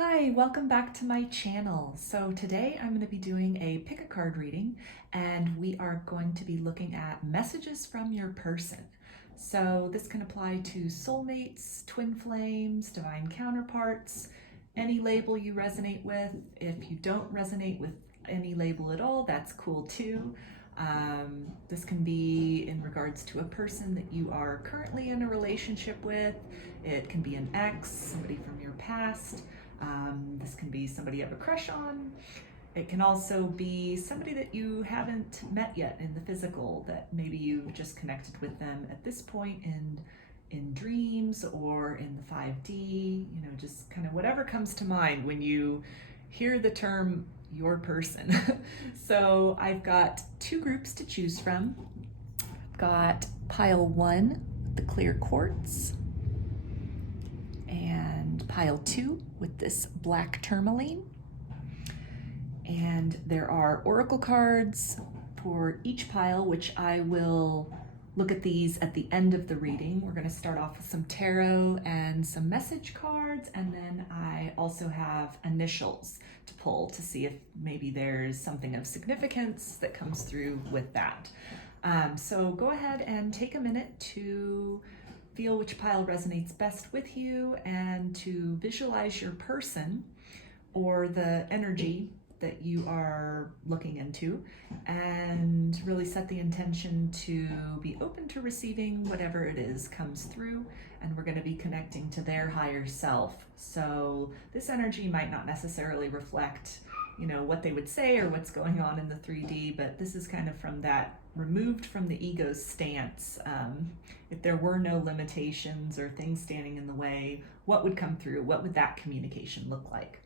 Hi, welcome back to my channel. So today I'm going to be doing a pick a card reading, and we are going to be looking at messages from your person. So this can apply to soulmates, twin flames, divine counterparts, any label you resonate with. If you don't resonate with any label at all, that's cool too. This can be in regards to a person that you are currently in a relationship with. It can be an ex, somebody from your past. This can be somebody you have a crush on. It can also be somebody that you haven't met yet in the physical, that maybe you've just connected with them at this point in dreams or in the 5D, just kind of whatever comes to mind when you hear the term your person. So I've got two groups to choose from. I've got pile 1, the clear quartz, and pile 2 with this black tourmaline. And there are oracle cards for each pile, which I will look at these at the end of the reading. We're going to start off with some tarot and some message cards, and then I also have initials to pull to see if maybe there's something of significance that comes through with that. So go ahead and take a minute to feel which pile resonates best with you and to visualize your person or the energy that you are looking into, and really set the intention to be open to receiving whatever it is comes through. And we're going to be connecting to their higher self. So this energy might not necessarily reflect, what they would say or what's going on in the 3D, but this is kind of from that removed from the ego's stance. If there were no limitations or things standing in the way, what would come through? What would that communication look like?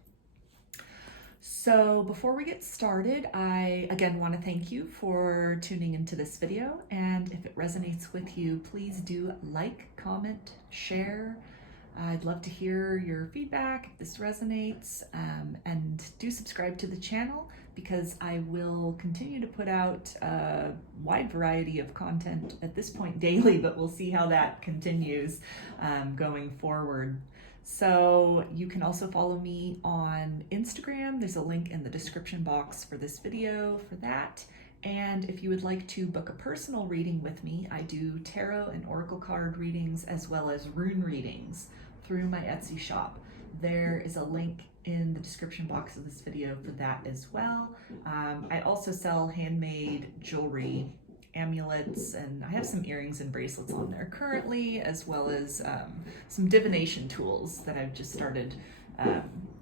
So before we get started, I again want to thank you for tuning into this video. And if it resonates with you, please do like, comment, share. I'd love to hear your feedback if this resonates, and do subscribe to the channel, because I will continue to put out a wide variety of content at this point daily, but we'll see how that continues going forward. So you can also follow me on Instagram. There's a link in the description box for this video for that. And if you would like to book a personal reading with me, I do tarot and oracle card readings as well as rune readings through my Etsy shop. There is a link in the description box of this video for that as well. I also sell handmade jewelry, amulets, and I have some earrings and bracelets on there currently, as well as some divination tools that I've just started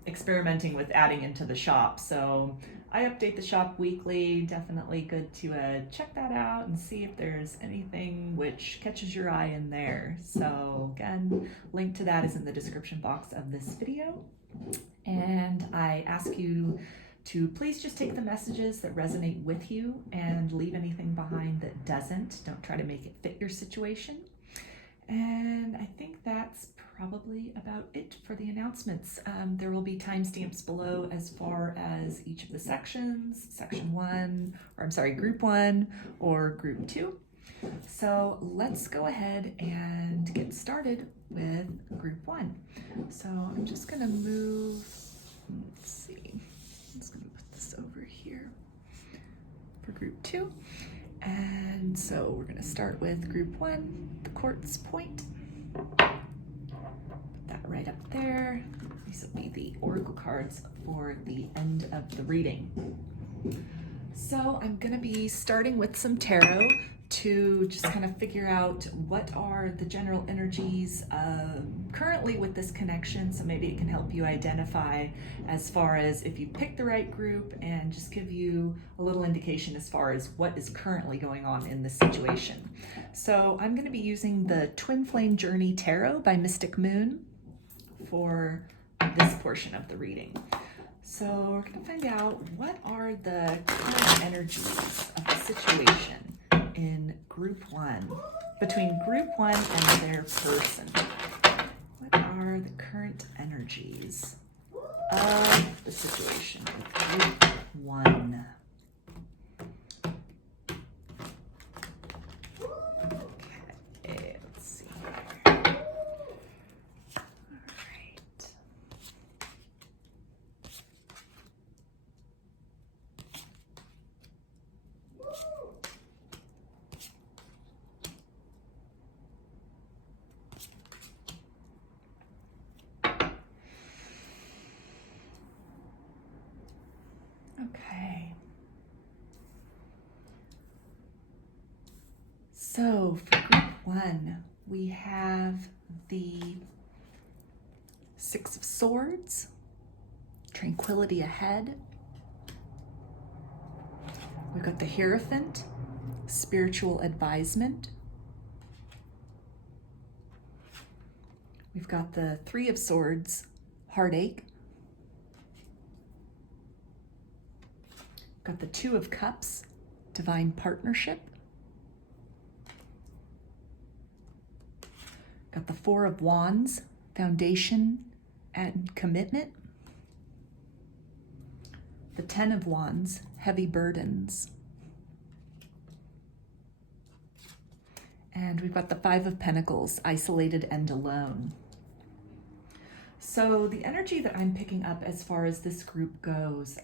experimenting with adding into the shop. So I update the shop weekly. Definitely good to check that out and see if there's anything which catches your eye in there. So again, link to that is in the description box of this video. And I ask you to please just take the messages that resonate with you and leave anything behind that doesn't. Don't try to make it fit your situation. And I think that's probably about it for the announcements. There will be timestamps below as far as each of the sections, group 1 or group 2. So let's go ahead and get started with group 1. So I'm just gonna move, let's see. I'm just going to put this over here for group 2. And so we're going to start with group 1, the quartz point. Put that right up there. These will be the oracle cards for the end of the reading. So I'm going to be starting with some tarot to just kind of figure out what are the general energies currently with this connection. So maybe it can help you identify as far as if you pick the right group, and just give you a little indication as far as what is currently going on in this situation. So I'm going to be using the Twin Flame Journey Tarot by Mystic Moon for this portion of the reading. So we're going to find out what are the current energies of the situation in group 1, between group 1 and their person. What are the current energies of the situation with group 1? Okay, let's see here. All right. Okay. So for group 1, we have the 6 of Swords, tranquility ahead. We've got the Hierophant, spiritual advisement. We've got the 3 of Swords, heartache. We've got the 2 of Cups, divine partnership. Got the 4 of Wands, foundation and commitment. The 10 of Wands, heavy burdens. And we've got the 5 of Pentacles, isolated and alone. So the energy that I'm picking up as far as this group goes,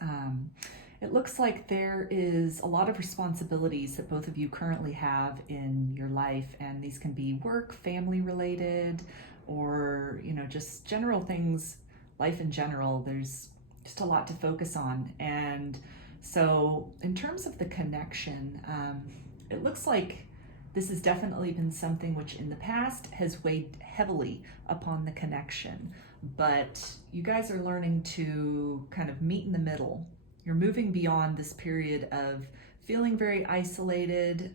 it looks like there is a lot of responsibilities that both of you currently have in your life, and these can be work, family related, or, you know, just general things, life in general. There's just a lot to focus on. And so in terms of the connection, it looks like this has definitely been something which in the past has weighed heavily upon the connection, but you guys are learning to kind of meet in the middle. You're moving beyond this period of feeling very isolated,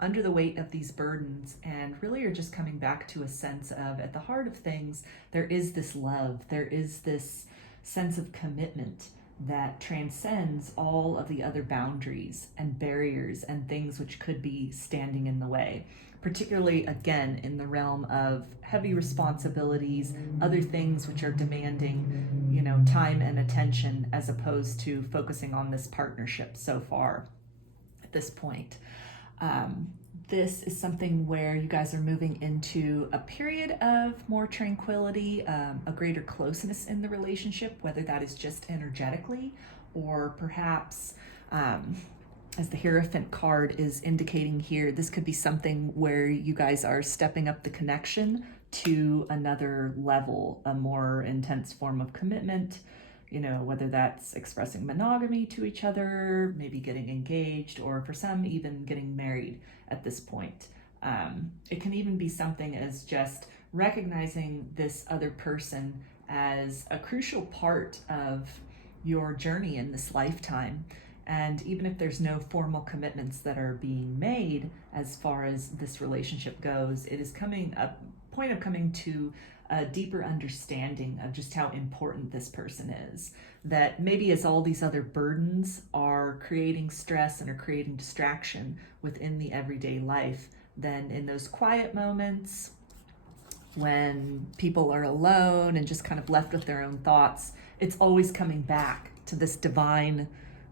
under the weight of these burdens, and really are just coming back to a sense of, at the heart of things, there is this love, there is this sense of commitment that transcends all of the other boundaries and barriers and things which could be standing in the way, particularly, again, in the realm of heavy responsibilities, other things which are demanding, you know, time and attention, as opposed to focusing on this partnership so far at this point. This is something where you guys are moving into a period of more tranquility, a greater closeness in the relationship, whether that is just energetically or perhaps, as the Hierophant card is indicating here, this could be something where you guys are stepping up the connection to another level, a more intense form of commitment, you know, whether that's expressing monogamy to each other, maybe getting engaged, or for some, even getting married at this point. It can even be something as just recognizing this other person as a crucial part of your journey in this lifetime. And even if there's no formal commitments that are being made as far as this relationship goes, it is coming a point of coming to a deeper understanding of just how important this person is. That maybe as all these other burdens are creating stress and are creating distraction within the everyday life, then in those quiet moments when people are alone and just kind of left with their own thoughts, it's always coming back to this divine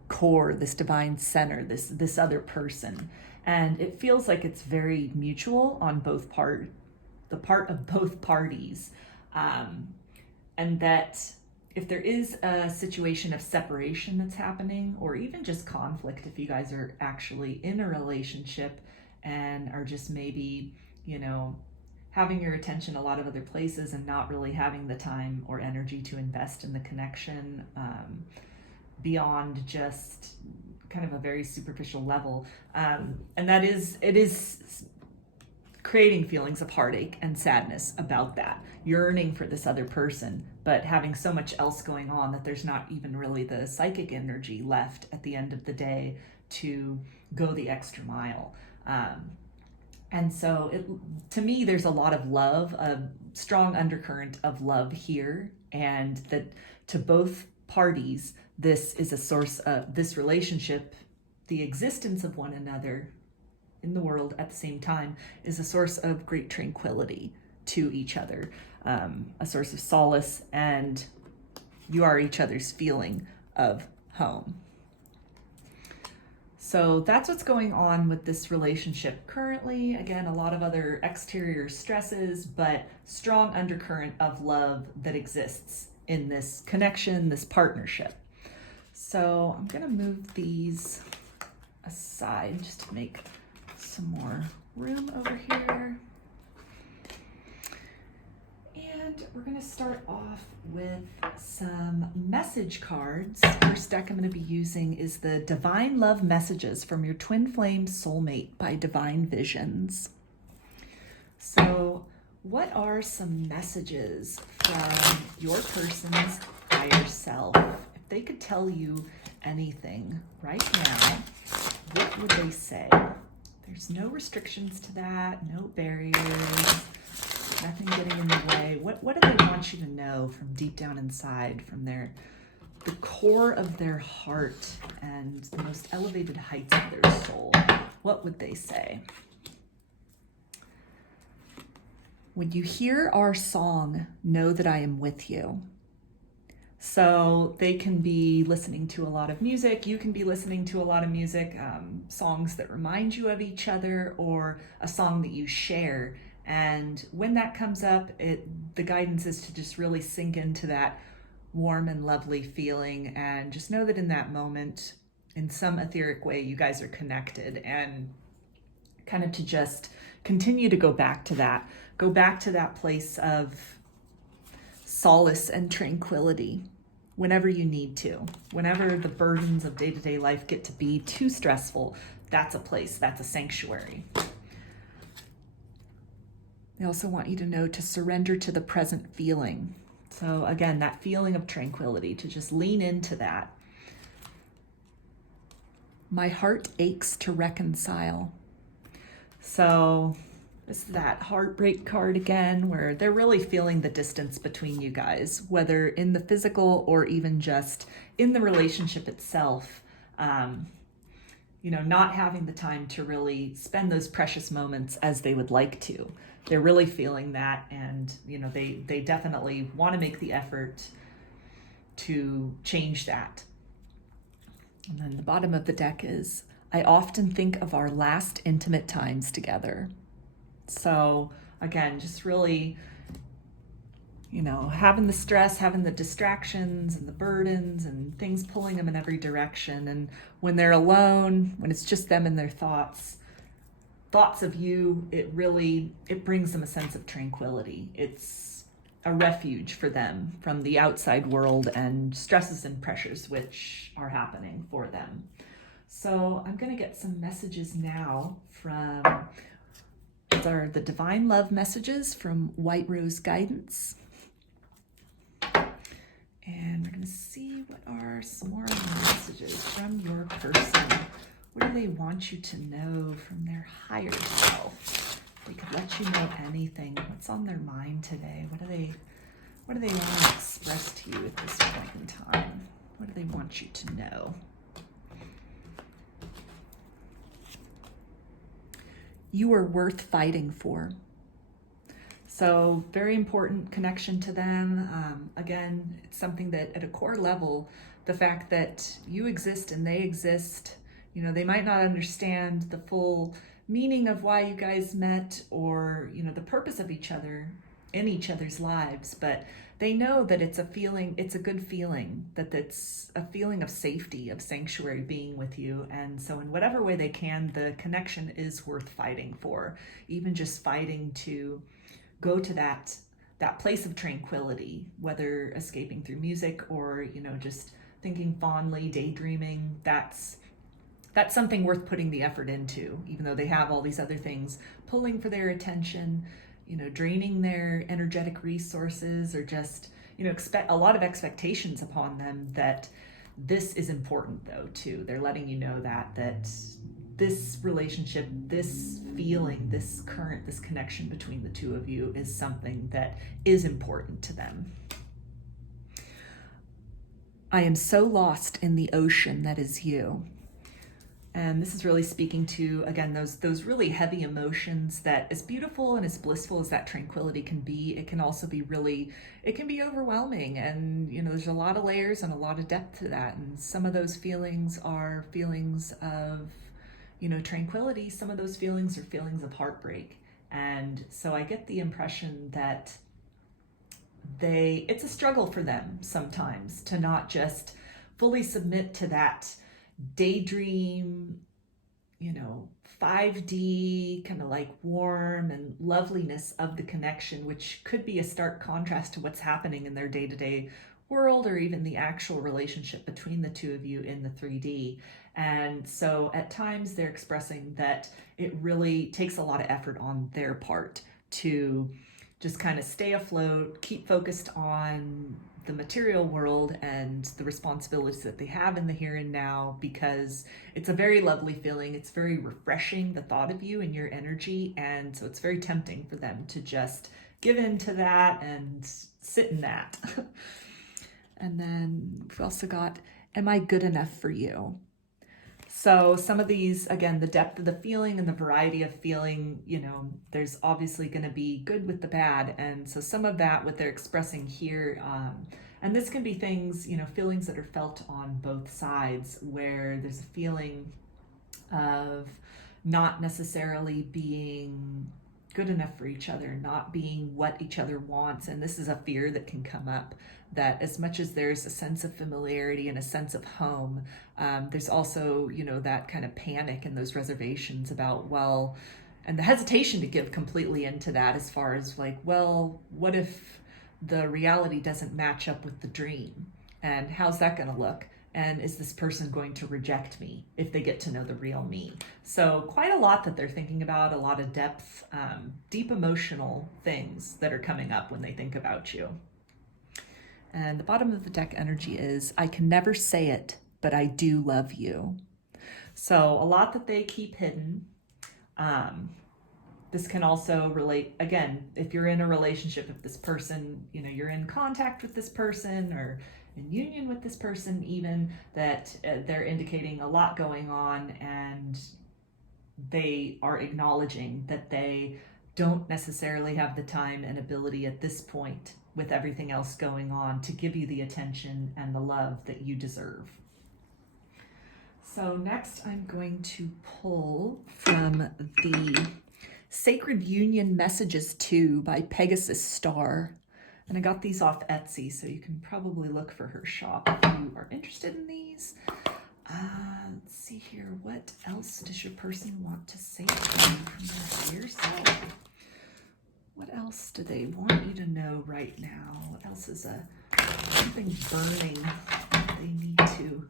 core, this divine center, this other person. And it feels like it's very mutual on the part of both parties. And that if there is a situation of separation that's happening, or even just conflict, if you guys are actually in a relationship and are just maybe, you know, having your attention a lot of other places and not really having the time or energy to invest in the connection, beyond just kind of a very superficial level. And it is creating feelings of heartache and sadness about that, yearning for this other person, but having so much else going on that there's not even really the psychic energy left at the end of the day to go the extra mile. And so to me, there's a lot of love, a strong undercurrent of love here, and that to both parties, this is a source of this relationship, the existence of one another in the world at the same time is a source of great tranquility to each other, a source of solace, and you are each other's feeling of home. So that's what's going on with this relationship currently. Again, a lot of other exterior stresses, but strong undercurrent of love that exists in this connection, this partnership. So I'm gonna move these aside just to make some more room over here. And we're gonna start off off with some message cards. First deck I'm going to be using is the Divine Love Messages from Your Twin Flame Soulmate by Divine Visions. So what are some messages from your person's higher self? If they could tell you anything right now, what would they say? There's no restrictions to that, no barriers, nothing getting in the way. What do they want you to know from deep down inside, from the core of their heart and the most elevated heights of their soul? What would they say? When you hear our song, know that I am with you. So they can be listening to a lot of music. You can be listening to a lot of music, songs that remind you of each other, or a song that you share. And when that comes up, the guidance is to just really sink into that warm and lovely feeling, and just know that in that moment, in some etheric way, you guys are connected, and kind of to just continue to go back to that place of solace and tranquility whenever you need to. Whenever the burdens of day-to-day life get to be too stressful, that's a place, that's a sanctuary. They also want you to know to surrender to the present feeling. So again, that feeling of tranquility, to just lean into that. My heart aches to reconcile. So this is that heartbreak card again, where they're really feeling the distance between you guys, whether in the physical or even just in the relationship itself. Not having the time to really spend those precious moments as they would like to. They're really feeling that, and they definitely want to make the effort to change that. And then the bottom of the deck is, I often think of our last intimate times together. So again, just really, having the stress, having the distractions and the burdens and things pulling them in every direction. And when they're alone, when it's just them and their thoughts of you, it brings them a sense of tranquility. It's a refuge for them from the outside world and stresses and pressures which are happening for them. So I'm going to get some messages now from the Divine Love Messages from White Rose Guidance. And we're going to see what are some more messages from your person. What do they want you to know from their higher self? They could let you know anything. What's on their mind today? What do they want to express to you at this point in time? What do they want you to know? You are worth fighting for. So very important connection to them. Again, it's something that at a core level, the fact that you exist and they exist, they might not understand the full meaning of why you guys met, or, the purpose of each other in each other's lives, but they know that it's a good feeling, that it's a feeling of safety, of sanctuary being with you. And so in whatever way they can, the connection is worth fighting for, even just fighting to go to that place of tranquility, whether escaping through music or, just thinking fondly, daydreaming. That's something worth putting the effort into, even though they have all these other things pulling for their attention, draining their energetic resources, or just, expect a lot of expectations upon them. That this is important though too. They're letting you know that this relationship, this feeling, this connection between the two of you is something that is important to them. I am so lost in the ocean that is you. And this is really speaking to, again, those really heavy emotions that, as beautiful and as blissful as that tranquility can be, it can also be it can be overwhelming. And, there's a lot of layers and a lot of depth to that. And some of those feelings are feelings of, tranquility. Some of those feelings are feelings of heartbreak. And so I get the impression that it's a struggle for them sometimes to not just fully submit to that daydream, 5D kind of like warm and loveliness of the connection, which could be a stark contrast to what's happening in their day-to-day world, or even the actual relationship between the two of you in the 3D. And so at times they're expressing that it really takes a lot of effort on their part to just kind of stay afloat, keep focused on the material world and the responsibilities that they have in the here and now, because it's a very lovely feeling. It's very refreshing, the thought of you and your energy. And so it's very tempting for them to just give in to that and sit in that. And then we've also got, am I good enough for you? So some of these, again, the depth of the feeling and the variety of feeling, there's obviously going to be good with the bad. And so some of that, what they're expressing here, and this can be things, feelings that are felt on both sides, where there's a feeling of not necessarily being good enough for each other, not being what each other wants. And this is a fear that can come up, that as much as there's a sense of familiarity and a sense of home, there's also, that kind of panic and those reservations about, and the hesitation to give completely into that, as far as like, what if the reality doesn't match up with the dream? And how's that going to look? And is this person going to reject me if they get to know the real me? So quite a lot that they're thinking about, a lot of depth, deep emotional things that are coming up when they think about you. And the bottom of the deck energy is, I can never say it, but I do love you. So a lot that they keep hidden. This can also relate, again, if you're in a relationship, if this person, you're in contact with this person or in union with this person, even, that they're indicating a lot going on, and they are acknowledging that they don't necessarily have the time and ability at this point, with everything else going on, to give you the attention and the love that you deserve. So next I'm going to pull from the Sacred Union Messages 2 by Pegasus Star. And I got these off Etsy, so you can probably look for her shop if you are interested in these. Let's see here. What else does your person want to say to you from their higher self? What else do they want you to know right now? What else is something burning that they need to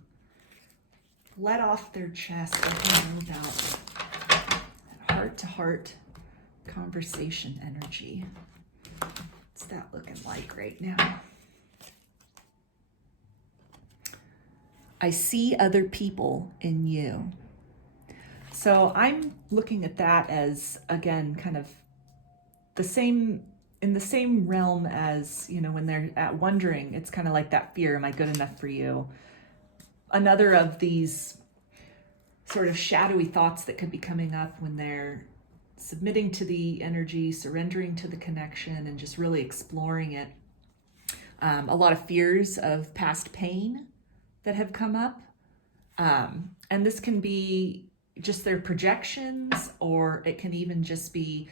let off their chest, let them know about that heart-to-heart conversation energy? What's that looking like right now? I see other people in you. So I'm looking at that as, again, kind of in the same realm as, when they're at wondering, it's kind of like that fear, am I good enough for you? Another of these sort of shadowy thoughts that could be coming up when they're submitting to the energy, surrendering to the connection, and just really exploring it. A lot of fears of past pain that have come up. And this can be just their projections, or it can even just be,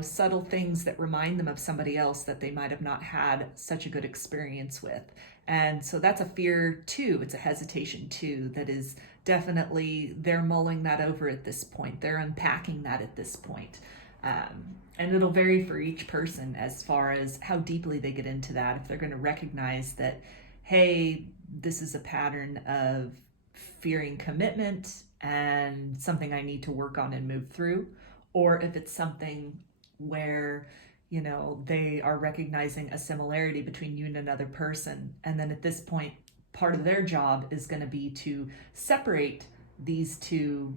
subtle things that remind them of somebody else that they might have not had such a good experience with. And so that's a fear too. It's a hesitation too, that is definitely, they're mulling that over at this point. They're unpacking that at this point. And it'll vary for each person as far as how deeply they get into that. If they're going to recognize that, hey, this is a pattern of fearing commitment and something I need to work on and move through, or if it's something where, they are recognizing a similarity between you and another person. And then at this point, part of their job is going to be to separate these two,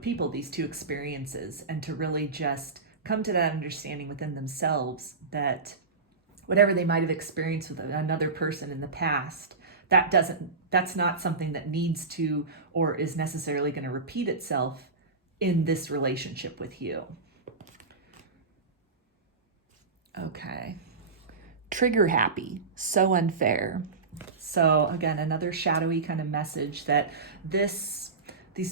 people, these two experiences, and to really just come to that understanding within themselves that whatever they might have experienced with another person in the past, that's not something that needs to or is necessarily going to repeat itself in this relationship with you. Okay. Trigger happy, so unfair. So again, another shadowy kind of message that these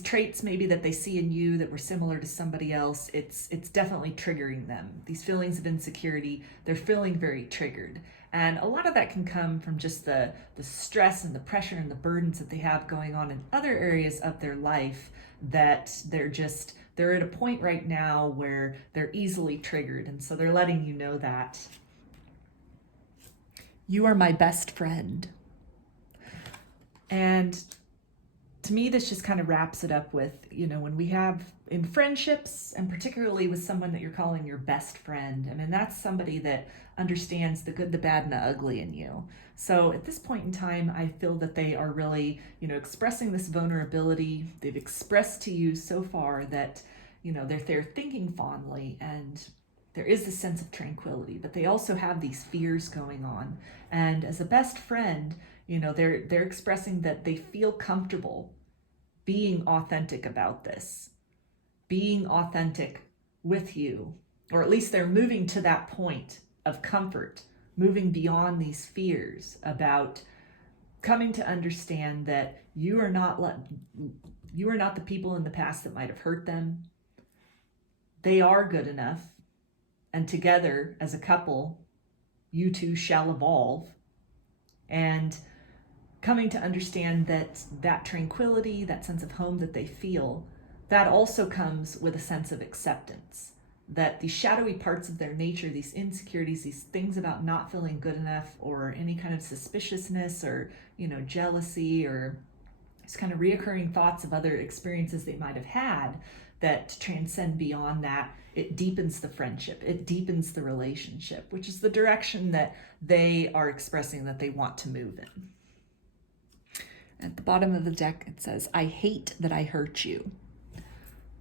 traits maybe that they see in you that were similar to somebody else, it's definitely triggering them. These feelings of insecurity, they're feeling very triggered. And a lot of that can come from just the stress and the pressure and the burdens that they have going on in other areas of their life, that they're at a point right now where they're easily triggered. And so they're letting you know that you are my best friend. And to me, this just kind of wraps it up with, when we have in friendships, and particularly with someone that you're calling your best friend, I mean, that's somebody that understands the good, the bad, and the ugly in you. So at this point in time, I feel that they are really, expressing this vulnerability. They've expressed to you so far that, they're thinking fondly, and there is this sense of tranquility, but they also have these fears going on. And as a best friend, they're expressing that they feel comfortable being authentic about this, being authentic with you, or at least they're moving to that point of comfort, moving beyond these fears about coming to understand that you are not the people in the past that might have hurt them. They are good enough, and together as a couple, you two shall evolve. And coming to understand that tranquility, that sense of home that they feel, that also comes with a sense of acceptance. That these shadowy parts of their nature, these insecurities, these things about not feeling good enough, or any kind of suspiciousness, or, jealousy, or just kind of reoccurring thoughts of other experiences they might have had that transcend beyond that, it deepens the friendship, it deepens the relationship, which is the direction that they are expressing that they want to move in. At the bottom of the deck, it says, I hate that I hurt you.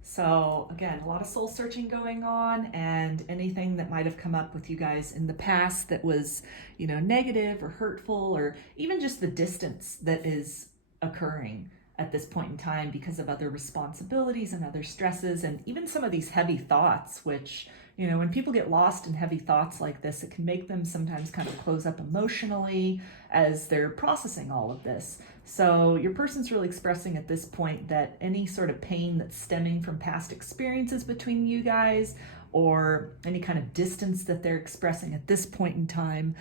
So again, a lot of soul searching going on, and anything that might have come up with you guys in the past that was, negative or hurtful, or even just the distance that is occurring at this point in time because of other responsibilities and other stresses, and even some of these heavy thoughts, which, when people get lost in heavy thoughts like this, it can make them sometimes kind of close up emotionally as they're processing all of this. So your person's really expressing at this point that any sort of pain that's stemming from past experiences between you guys, or any kind of distance that they're expressing at this point in time,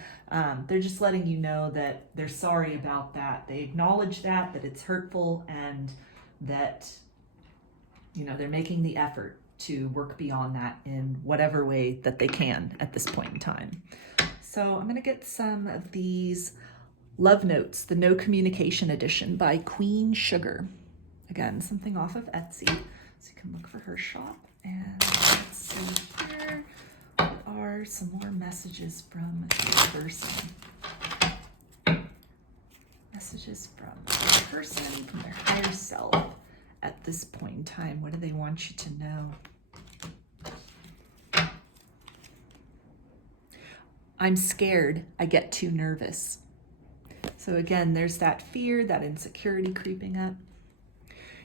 they're just letting you know that they're sorry about that. They acknowledge that it's hurtful, and that, they're making the effort to work beyond that in whatever way that they can at this point in time. So I'm going to get some of these Love Notes, the No Communication Edition by Queen Sugar. Again, something off of Etsy, so you can look for her shop. And let's see here, what are some more messages from the person? Messages from the person, from their higher self at this point in time. What do they want you to know? I'm scared. I get too nervous. So again, there's that fear, that insecurity creeping up.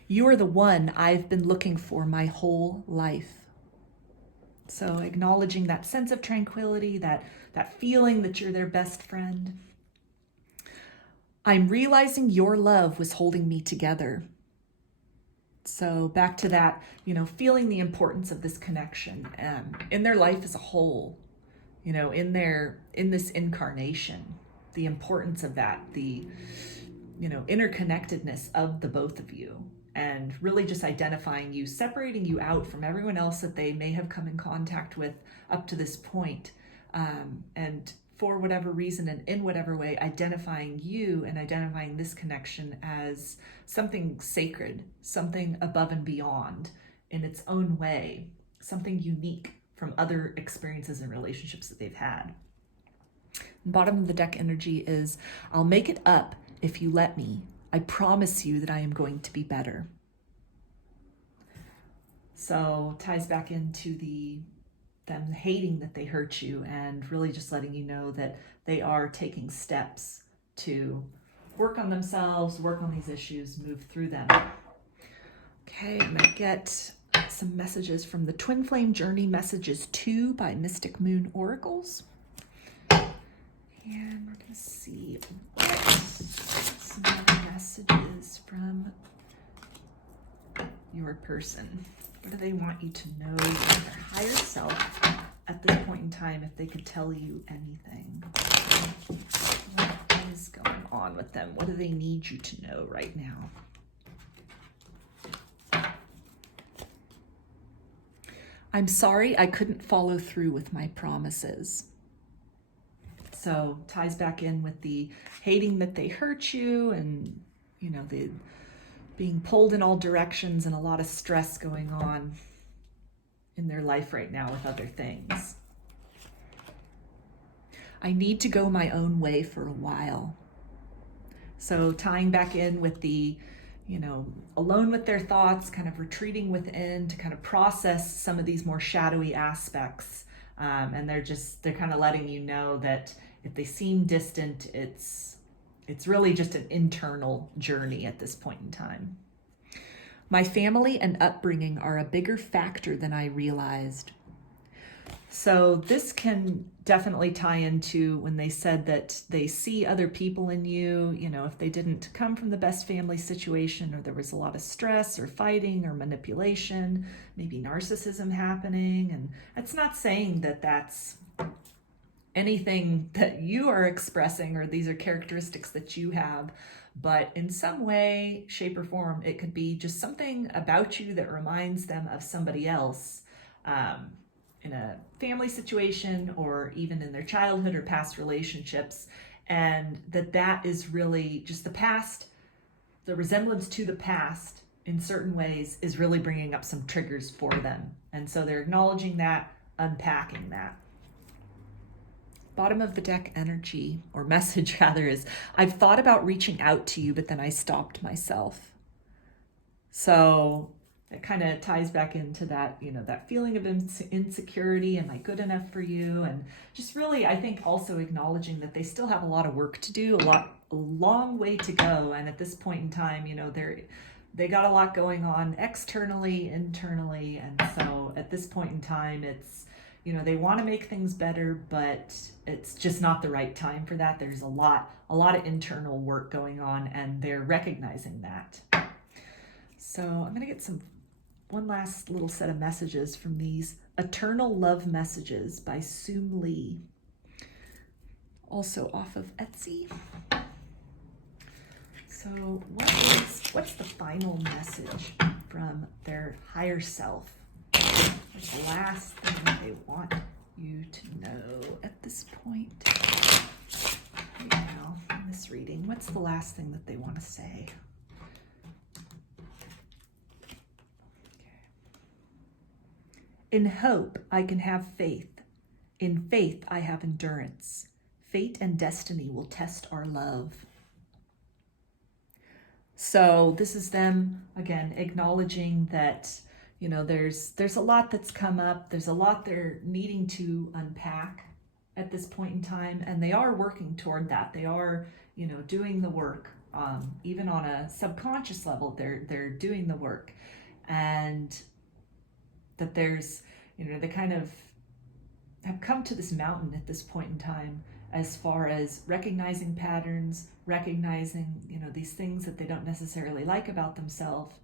You are the one I've been looking for my whole life. So acknowledging that sense of tranquility, that feeling that you're their best friend. I'm realizing your love was holding me together. So back to that, feeling the importance of this connection in their life as a whole, in this incarnation, the importance of that, the, interconnectedness of the both of you, and really just identifying you, separating you out from everyone else that they may have come in contact with up to this point. And for whatever reason and in whatever way, identifying you and identifying this connection as something sacred, something above and beyond in its own way, something unique from other experiences and relationships that they've had. Bottom of the deck energy is, I'll make it up if you let me. I promise you that I am going to be better. So ties back into them hating that they hurt you, and really just letting you know that they are taking steps to work on themselves, work on these issues, move through them. Okay, I'm gonna get some messages from the Twin Flame Journey Messages 2 by Mystic Moon Oracles. And we're gonna see some other messages from your person. What do they want you to know from their higher self at this point in time, if they could tell you anything? them? What do they need you to know right now? I'm sorry I couldn't follow through with my promises. So ties back in with the hating that they hurt you, and the being pulled in all directions and a lot of stress going on in their life right now with other things. I need to go my own way for a while. So tying back in with the, alone with their thoughts, kind of retreating within to kind of process some of these more shadowy aspects. And they're kind of letting you know that if they seem distant, it's really just an internal journey at this point in time. My family and upbringing are a bigger factor than I realized. So this can definitely tie into when they said that they see other people in you, if they didn't come from the best family situation, or there was a lot of stress or fighting or manipulation, maybe narcissism happening. And it's not saying that that's anything that you are expressing or these are characteristics that you have, but in some way, shape, or form, it could be just something about you that reminds them of somebody else in a family situation or even in their childhood or past relationships. And that is really just the past, the resemblance to the past in certain ways is really bringing up some triggers for them. And so they're acknowledging that, unpacking that. Bottom of the deck energy, or message rather, is I've thought about reaching out to you, but then I stopped myself. So it kind of ties back into that, that feeling of insecurity. Am I good enough for you? And just really, I think also acknowledging that they still have a lot of work to do, a long way to go. And at this point in time, they got a lot going on externally, internally. And so at this point in time, it's, they want to make things better, but it's just not the right time for that. There's a lot of internal work going on, and they're recognizing that. So I'm going to get one last little set of messages from these Eternal Love Messages by Soulmates, also off of Etsy. So what's the final message from their higher self? What's the last thing they want you to know at this point? Right now, in this reading, what's the last thing that they want to say? In hope, I can have faith. In faith, I have endurance. Fate and destiny will test our love. So this is them, again, acknowledging that there's a lot that's come up. There's a lot they're needing to unpack at this point in time, and they are working toward that. They are, doing the work. Even on a subconscious level, they're doing the work, and that there's, they kind of have come to this mountain at this point in time, as far as recognizing patterns, recognizing, these things that they don't necessarily like about themselves.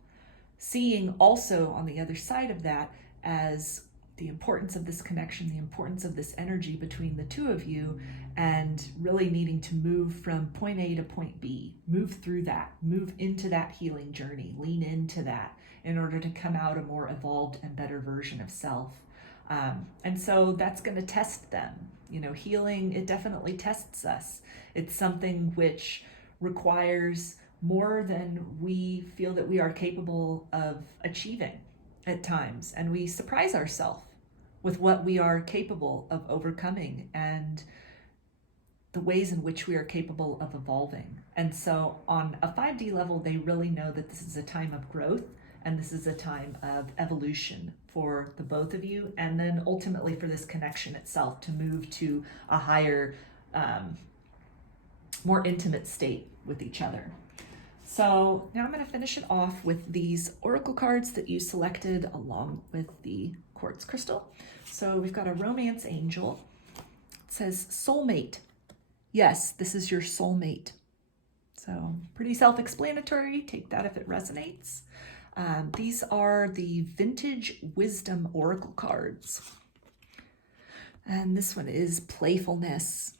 Seeing also on the other side of that as the importance of this connection, the importance of this energy between the two of you, and really needing to move from point A to point B, move through that, move into that healing journey, lean into that in order to come out a more evolved and better version of self. And so that's going to test them. Healing, it definitely tests us. It's something which requires more than we feel that we are capable of achieving at times. And we surprise ourselves with what we are capable of overcoming and the ways in which we are capable of evolving. And so on a 5D level, they really know that this is a time of growth, and this is a time of evolution for the both of you, and then ultimately for this connection itself to move to a higher, more intimate state with each other. So now I'm going to finish it off with these oracle cards that you selected along with the quartz crystal. So we've got a romance angel. It says soulmate. Yes, this is your soulmate. So pretty self-explanatory. Take that if it resonates. These are the vintage wisdom oracle cards. And this one is playfulness.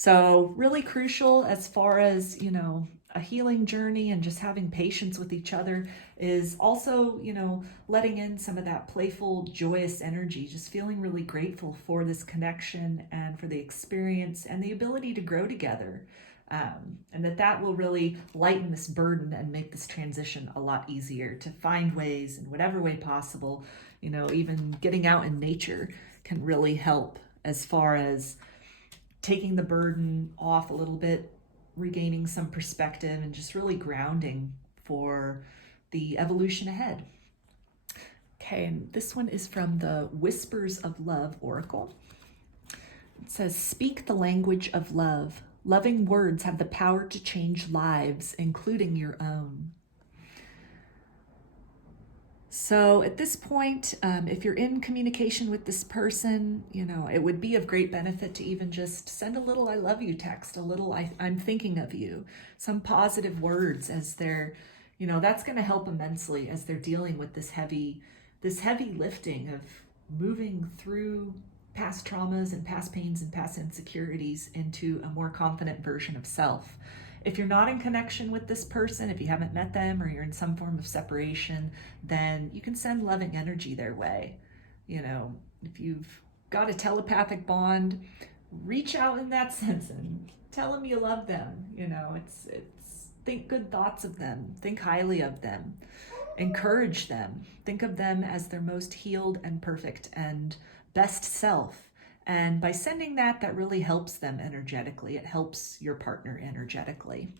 So really crucial as far as, you know, a healing journey and just having patience with each other is also, you know, letting in some of that playful, joyous energy, just feeling really grateful for this connection and for the experience and the ability to grow together. And that will really lighten this burden and make this transition a lot easier to find ways in whatever way possible. You know, even getting out in nature can really help as far as taking the burden off a little bit, regaining some perspective, and just really grounding for the evolution ahead. Okay, and this one is from the Whispers of Love Oracle. It says, speak the language of love. Loving words have the power to change lives, including your own. So at this point, if you're in communication with this person, you know, it would be of great benefit to even just send a little I love you text, a little I'm thinking of you, some positive words as they're, you know, that's going to help immensely as they're dealing with this heavy lifting of moving through past traumas and past pains and past insecurities into a more confident version of self. If you're not in connection with this person, if you haven't met them or you're in some form of separation, then you can send loving energy their way. You know, if you've got a telepathic bond, reach out in that sense and tell them you love them. You know, it's think good thoughts of them, think highly of them, encourage them, think of them as their most healed and perfect and best self. And by sending that, that really helps them energetically. It helps your partner energetically.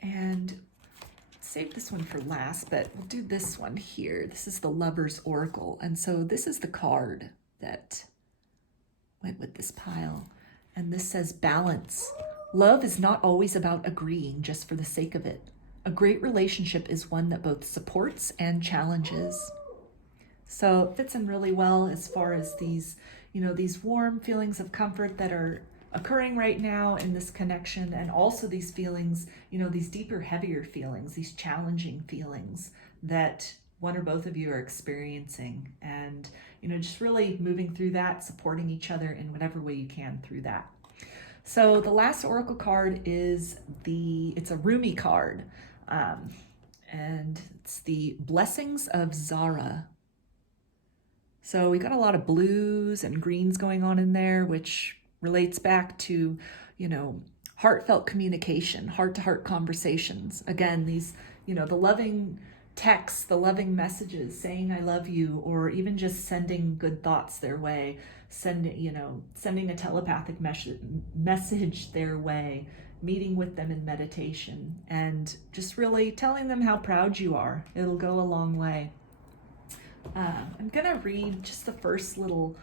And save this one for last, but we'll do this one here. This is the Lover's Oracle. And so this is the card that went with this pile. And this says balance. Love is not always about agreeing just for the sake of it. A great relationship is one that both supports and challenges. So it fits in really well as far as these, you know, these warm feelings of comfort that are occurring right now in this connection, and also these feelings, you know, these deeper, heavier feelings, these challenging feelings that one or both of you are experiencing, and, you know, just really moving through that, supporting each other in whatever way you can through that. So the last oracle card is it's a Rumi card, and it's the Blessings of Zara. So we got a lot of blues and greens going on in there, which relates back to, you know, heartfelt communication, heart-to-heart conversations. Again, these, you know, the loving texts, the loving messages, saying I love you, or even just sending good thoughts their way, sending a telepathic message their way, meeting with them in meditation, and just really telling them how proud you are. It'll go a long way. I'm going to read just the first little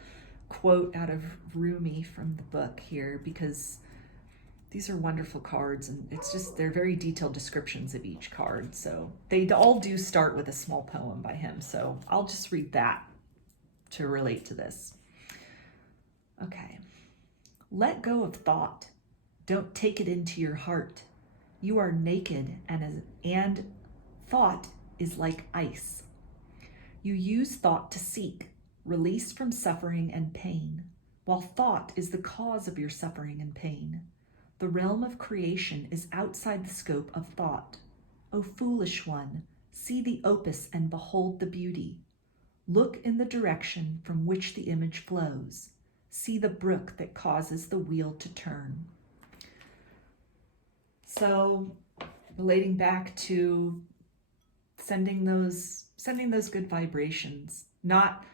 quote out of Rumi from the book here, because these are wonderful cards, and they're very detailed descriptions of each card. So they all do start with a small poem by him. So I'll just read that to relate to this. Okay. Let go of thought. Don't take it into your heart. You are naked, and thought is like ice. You use thought to seek release from suffering and pain, while thought is the cause of your suffering and pain. The realm of creation is outside the scope of thought. O foolish one, see the opus and behold the beauty. Look in the direction from which the image flows. See the brook that causes the wheel to turn. So, relating back to sending those good vibrations, not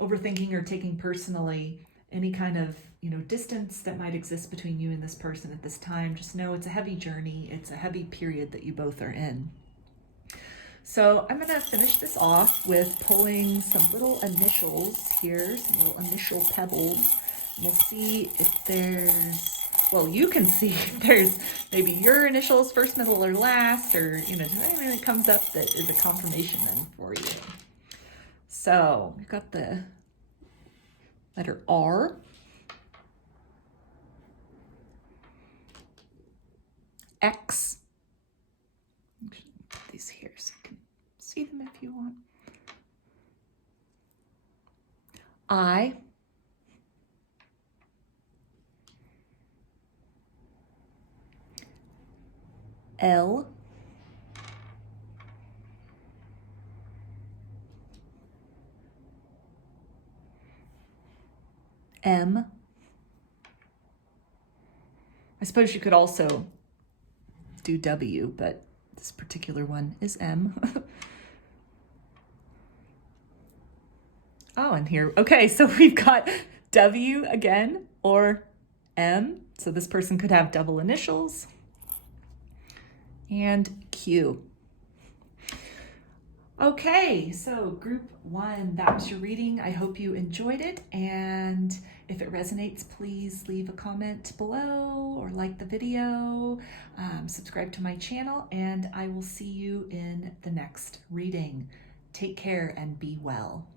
overthinking or taking personally any kind of, you know, distance that might exist between you and this person at this time. Just know it's a heavy journey. It's a heavy period that you both are in. So I'm going to finish this off with pulling some little initials here, some little initial pebbles. And we'll see if you can see if there's maybe your initials, first, middle, or last, or, you know, just anything that comes up that is a confirmation then for you. So we've got the letter R, X, put these here so you can see them if you want, I, L, M. I suppose you could also do W, but this particular one is M. Oh, and here, okay, so we've got W again, or M. So this person could have double initials. And Q. Okay, so group 1, that was your reading. I hope you enjoyed it, and if it resonates, please leave a comment below or like the video, subscribe to my channel, and I will see you in the next reading. Take care and be well.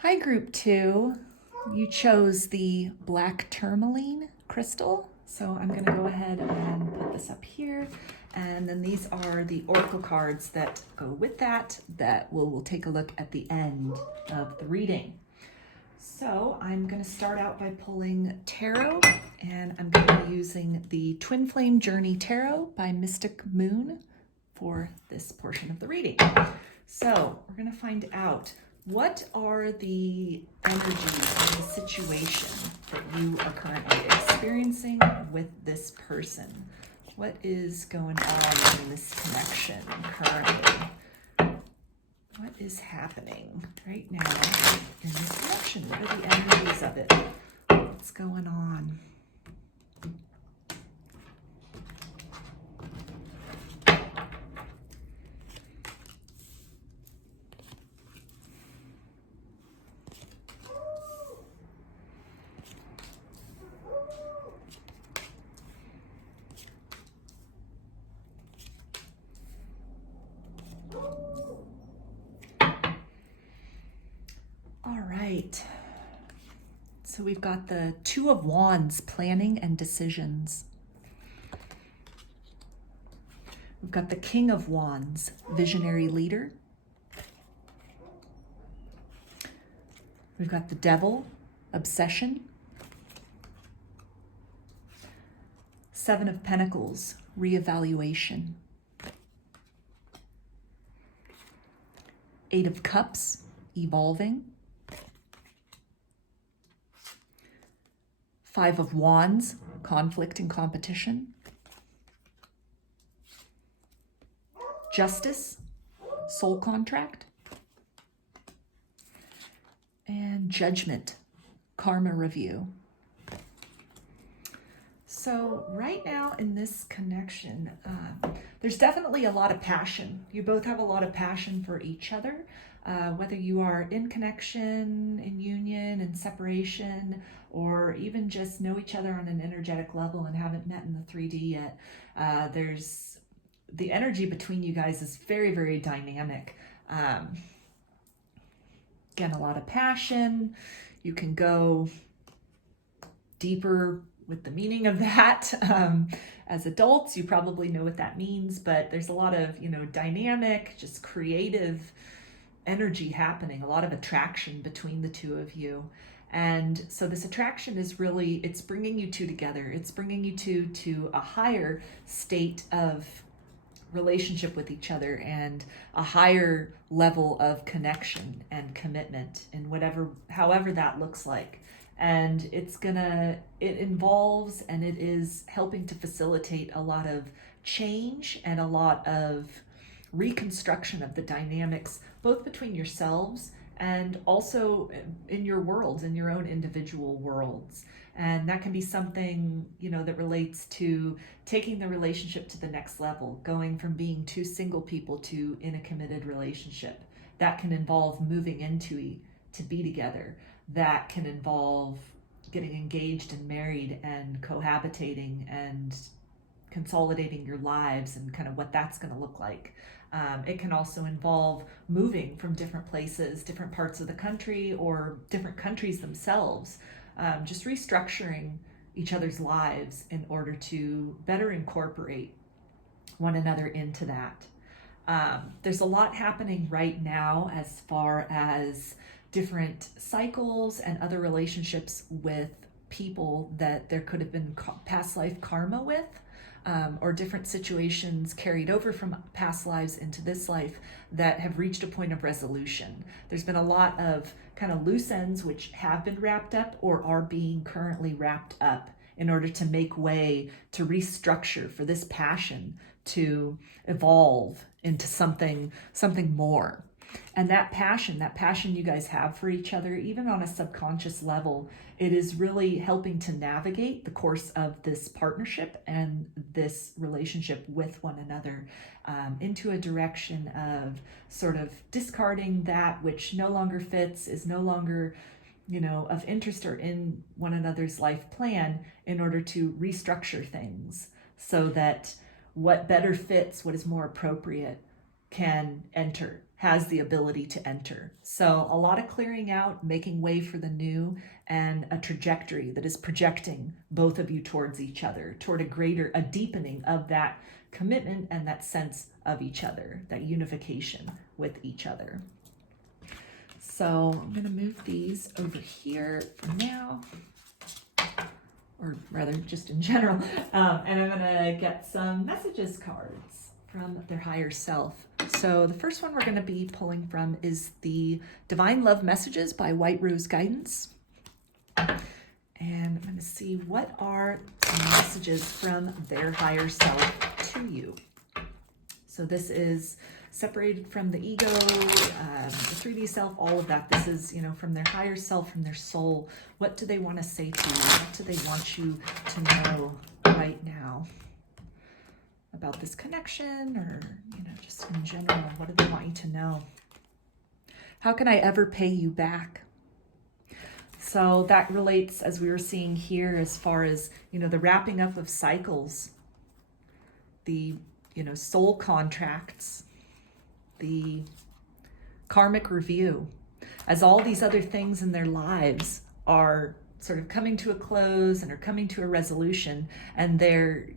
Hi, group 2. You chose the black tourmaline crystal. So I'm going to go ahead and put this up here. And then these are the oracle cards that go with that we'll take a look at the end of the reading. So I'm going to start out by pulling tarot, and I'm going to be using the Twin Flame Journey Tarot by Mystic Moon for this portion of the reading. So we're going to find out, what are the energies in the situation that you are currently experiencing with this person? What is going on in this connection currently? What is happening right now in this connection? What are the energies of it? What's going on? So we've got the Two of Wands, planning and decisions. We've got the King of Wands, visionary leader. We've got the Devil, obsession. Seven of Pentacles, reevaluation. Eight of Cups, evolving. Five of Wands, conflict and competition. Justice, soul contract. And Judgment, karma review. So right now in this connection, there's definitely a lot of passion. You both have a lot of passion for each other, whether you are in connection, in union, in separation, or even just know each other on an energetic level and haven't met in the 3D yet. There's the energy between you guys is very, very dynamic. Again, a lot of passion. You can go deeper with the meaning of that. As adults, you probably know what that means, but there's a lot of, dynamic, just creative energy happening, a lot of attraction between the two of you. And so this attraction is really, it's bringing you two together. It's bringing you two to a higher state of relationship with each other and a higher level of connection and commitment in however that looks like. And it involves, and it is helping to facilitate a lot of change and a lot of reconstruction of the dynamics, both between yourselves and also in your worlds, in your own individual worlds. And that can be something, that relates to taking the relationship to the next level, going from being two single people to in a committed relationship. That can involve moving to be together. That can involve getting engaged and married and cohabitating and consolidating your lives and kind of what that's going to look like. It can also involve moving from different places, different parts of the country, or different countries themselves, just restructuring each other's lives in order to better incorporate one another into that. There's a lot happening right now as far as different cycles and other relationships with people that there could have been past life karma with. Or different situations carried over from past lives into this life that have reached a point of resolution. There's been a lot of kind of loose ends which have been wrapped up or are being currently wrapped up in order to make way to restructure for this passion to evolve into something more. And that passion you guys have for each other, even on a subconscious level, it is really helping to navigate the course of this partnership and this relationship with one another into a direction of sort of discarding that which no longer fits, is no longer, of interest or in one another's life plan, in order to restructure things so that what better fits, what is more appropriate, has the ability to enter. So a lot of clearing out, making way for the new, and a trajectory that is projecting both of you towards each other, toward a deepening of that commitment and that sense of each other, that unification with each other. So I'm going to move these over here for now, or rather just in general, and I'm going to get some messages cards from their higher self. So the first one we're going to be pulling from is the Divine Love Messages by White Rose Guidance. And I'm going to see what are the messages from their higher self to you. So this is separated from the ego, the 3D self, all of that. This is, from their higher self, from their soul. What do they want to say to you? What do they want you to know right now about this connection, or, just in general? What do they want you to know? How can I ever pay you back? So that relates, as we were seeing here, as far as, the wrapping up of cycles, the, soul contracts, the karmic review, as all these other things in their lives are sort of coming to a close and are coming to a resolution, and they're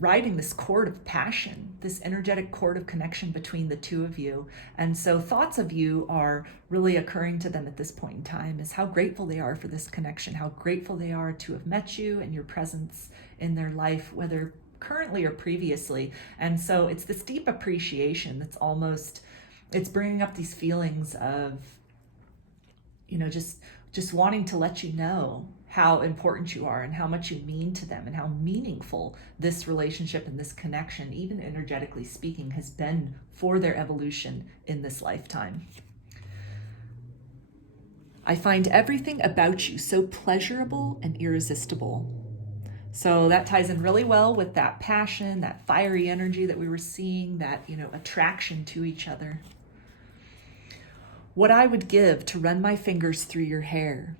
riding this cord of passion, this energetic cord of connection between the two of you. And so thoughts of you are really occurring to them at this point in time, is how grateful they are for this connection, how grateful they are to have met you and your presence in their life, whether currently or previously. And so it's this deep appreciation that's it's bringing up these feelings of, just wanting to let you know how important you are and how much you mean to them and how meaningful this relationship and this connection, even energetically speaking, has been for their evolution in this lifetime. I find everything about you so pleasurable and irresistible. So that ties in really well with that passion, that fiery energy that we were seeing, that, attraction to each other. What I would give to run my fingers through your hair.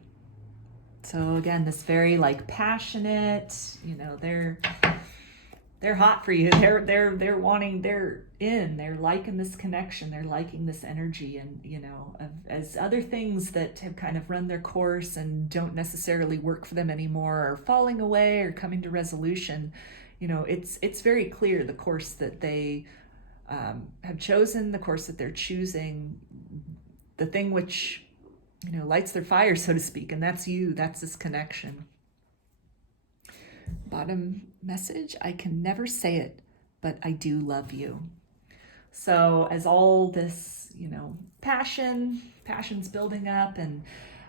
So again, this very passionate, they're hot for you. They're wanting, they're liking this connection. They're liking this energy. And, as other things that have kind of run their course and don't necessarily work for them anymore are falling away or coming to resolution, it's very clear the course that they have chosen, the course that they're choosing, the thing which lights their fire, so to speak, and that's you. That's this connection. Bottom message, I can never say it, but I do love you. So as all this, passion's building up, and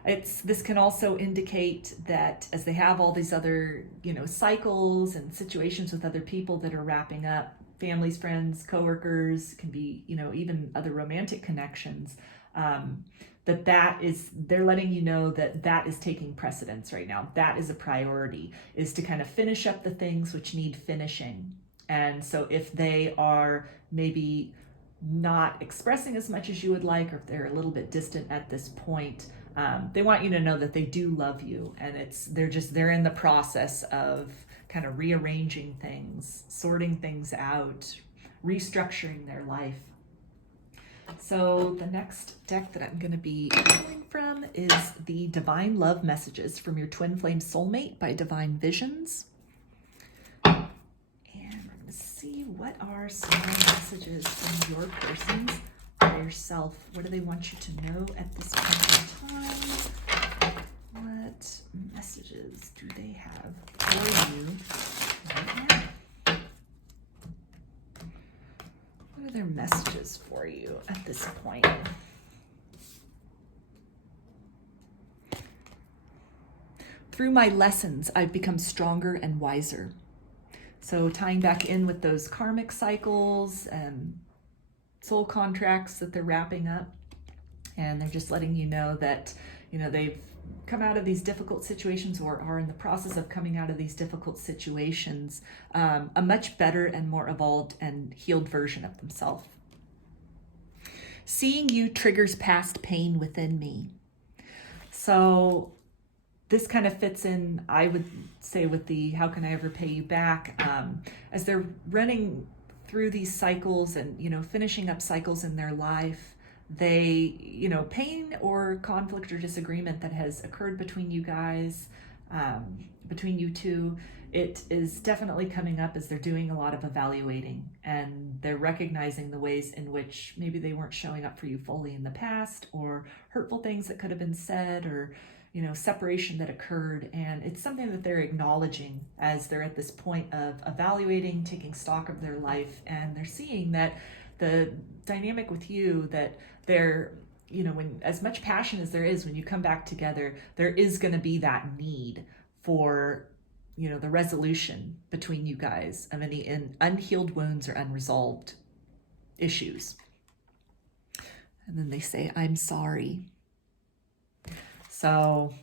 this can also indicate that as they have all these other, cycles and situations with other people that are wrapping up, families, friends, coworkers, can be, even other romantic connections, they're letting you know that is taking precedence right now. That is a priority, is to kind of finish up the things which need finishing. And so if they are maybe not expressing as much as you would like, or if they're a little bit distant at this point, they want you to know that they do love you, and they're in the process of kind of rearranging things, sorting things out, restructuring their life. So the next deck that I'm going to be pulling from is the Divine Love Messages from Your Twin Flame Soulmate by Divine Visions. And we're going to see what are some messages from your person's higher self. What do they want you to know at this point in time? What messages do they have for you right now? What are their messages for you at this point? Through my lessons, I've become stronger and wiser. So tying back in with those karmic cycles and soul contracts that they're wrapping up, and they're just letting you know that, they've come out of these difficult situations, or are in the process of coming out of these difficult situations, a much better and more evolved and healed version of themselves. Seeing you triggers past pain within me. So this kind of fits in, I would say, with the how can I ever pay you back, as they're running through these cycles and, finishing up cycles in their life. They, pain or conflict or disagreement that has occurred between you guys, between you two, it is definitely coming up as they're doing a lot of evaluating, and they're recognizing the ways in which maybe they weren't showing up for you fully in the past, or hurtful things that could have been said, or, separation that occurred. And it's something that they're acknowledging as they're at this point of evaluating, taking stock of their life, and they're seeing that the dynamic with you, that they're, when as much passion as there is when you come back together, there is going to be that need for, the resolution between you guys of any unhealed wounds or unresolved issues. And then they say, I'm sorry. So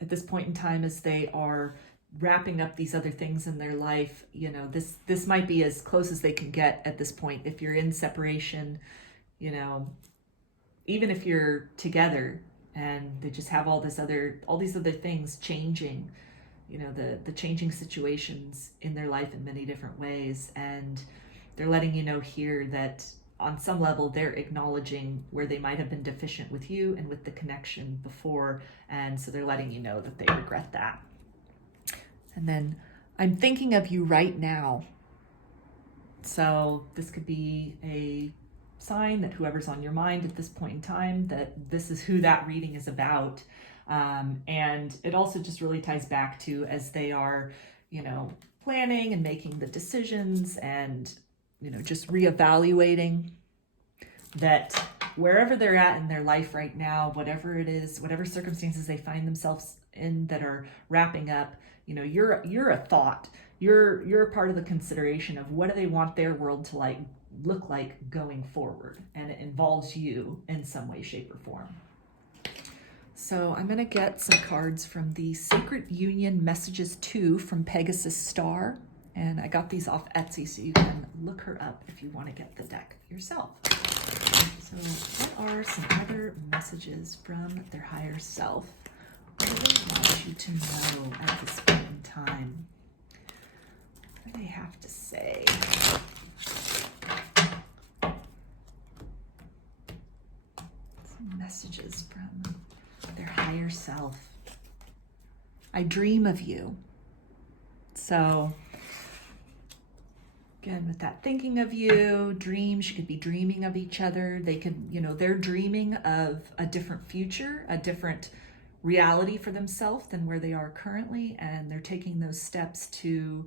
at this point in time, as they are wrapping up these other things in their life, this might be as close as they can get at this point. If you're in separation, even if you're together and they just have all these other things changing, the changing situations in their life in many different ways. And they're letting you know here that on some level, they're acknowledging where they might have been deficient with you and with the connection before. And so they're letting you know that they regret that. And then, I'm thinking of you right now. So this could be a sign that whoever's on your mind at this point in time, that this is who that reading is about. And it also just really ties back to, as they are, planning and making the decisions and, just reevaluating, that wherever they're at in their life right now, whatever it is, whatever circumstances they find themselves in that are wrapping up, you're a thought. You're a part of the consideration of what do they want their world to look like going forward, and it involves you in some way, shape, or form. So I'm going to get some cards from the Sacred Union Messages 2 from Pegasus Star, and I got these off Etsy, so you can look her up if you want to get the deck yourself. So what are some other messages from their higher self? What do they want you to know at this point in time? What do they have to say? Some messages from their higher self. I dream of you. So Again, with that thinking of you, dreams, you could be dreaming of each other. They could, they're dreaming of a different future, a different reality for themselves than where they are currently. And they're taking those steps to,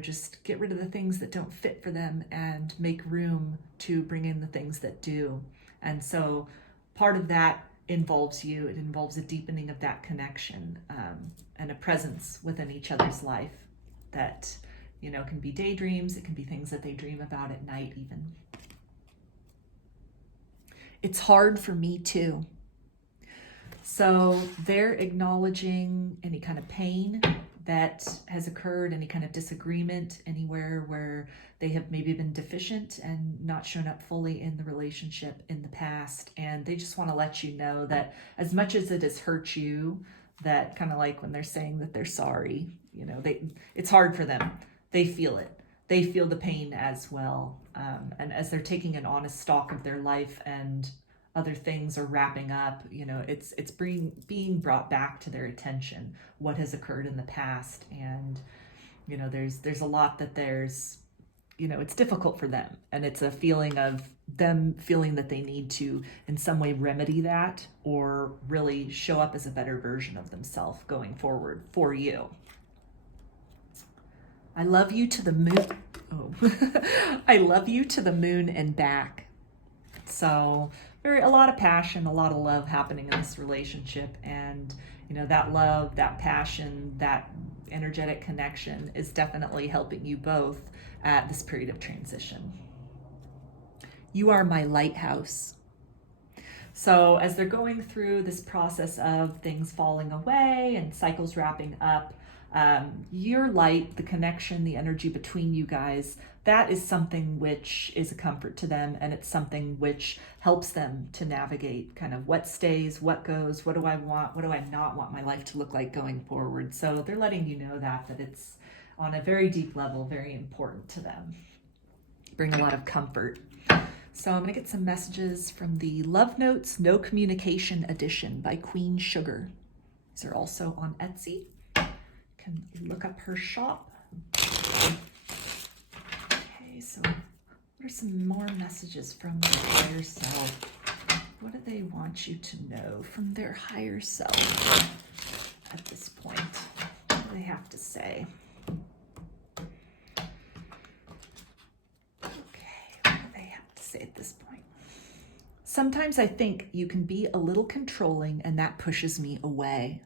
just get rid of the things that don't fit for them and make room to bring in the things that do. And so part of that involves you. It involves a deepening of that connection, and a presence within each other's life that, can be daydreams. It can be things that they dream about at night even. It's hard for me too. So they're acknowledging any kind of pain that has occurred, any kind of disagreement, anywhere where they have maybe been deficient and not shown up fully in the relationship in the past. And they just want to let you know that as much as it has hurt you, that kind of like when they're saying that they're sorry, it's hard for them. They feel it. They feel the pain as well. And as they're taking an honest stock of their life and other things are wrapping up, it's being brought back to their attention, what has occurred in the past. And, there's a lot that it's difficult for them. And it's a feeling of them feeling that they need to in some way remedy that or really show up as a better version of themselves going forward for you. I love you to the moon. Oh, I love you to the moon and back. So a lot of passion, a lot of love happening in this relationship. And, that love, that passion, that energetic connection is definitely helping you both at this period of transition. You are my lighthouse. So as they're going through this process of things falling away and cycles wrapping up, your light, the connection, the energy between you guys, that is something which is a comfort to them, and it's something which helps them to navigate kind of what stays, what goes, what do I want, what do I not want my life to look like going forward. So they're letting you know that it's on a very deep level, very important to them. Bring a lot of comfort. So I'm going to get some messages from the Love Notes No Communication Edition by Queen Sugar. These are also on Etsy. Can look up her shop. Okay, so what are some more messages from their higher self? What do they want you to know from their higher self at this point? What do they have to say? Okay, what do they have to say at this point? Sometimes I think you can be a little controlling and that pushes me away.